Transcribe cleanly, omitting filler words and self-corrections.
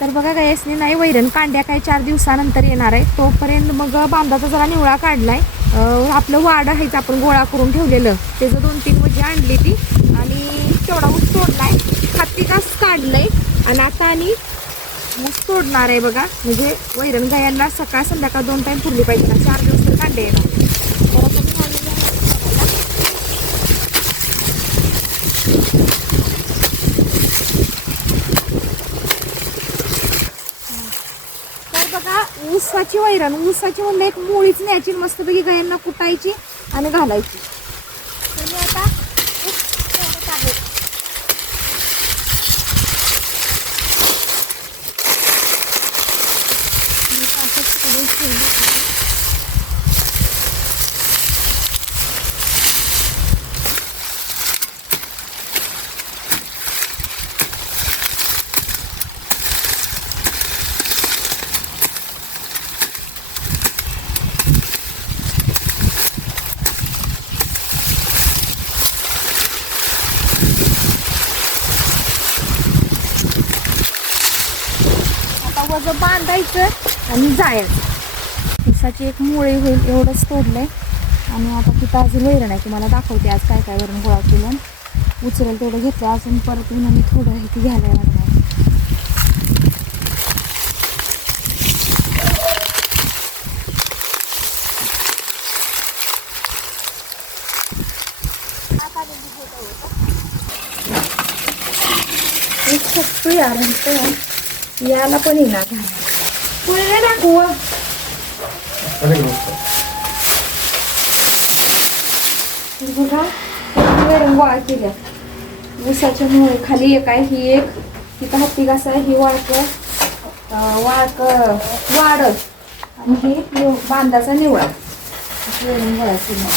तर बघा गॅसने नाही वैरण कांड्या काही 4 दिवसानंतर येणार आहे. तोपर्यंत मग बांधाचा जरा निवळा काढलाय. आपलं वाड आहेच आपण गोळा करून ठेवलेलं त्याचं 2-3 वजी आणली ती आणि तेवढा ऊस तोडलाय. हत्ती घास काढलंय आणि आता आणि ऊस तोडणार आहे बघा. म्हणजे वैरण गायांना सकाळ संध्याकाळ 2 टाइम पुरली पाहिजे ना. 4 दिवस तर कांडे येणार. तर आता मी आलेली तर बघा ऊसाची वैरण. ऊसाची म्हणलं एक मुळीच न्यायची मस्तपैकी गायांना कुटायची आणि घालायची. तर मी आता ऊस तोडत आहे. वजं बांधायचं आणि जायचं. ऊसाची एक मुळे होईल एवढंच तोडलंय आणि आता तिथं अजून वैरण आहे. तुम्हाला दाखवते आज काय काय वरण गोळा केलं. उचलेल तेवढं घेतलं. अजून परत येऊन आणि थोडं आहे ती घ्यायला लागणार. एक फक्त याला पण येणार पुढे दाखवू. बघा वैरण गोळा केल्या. ऊसाच्या मुळे खाली एक आहे ही एक. तिथं हत्ती घास आहे ही वाड आणि ही बांधाचा निवळा वैरण गोळा केला.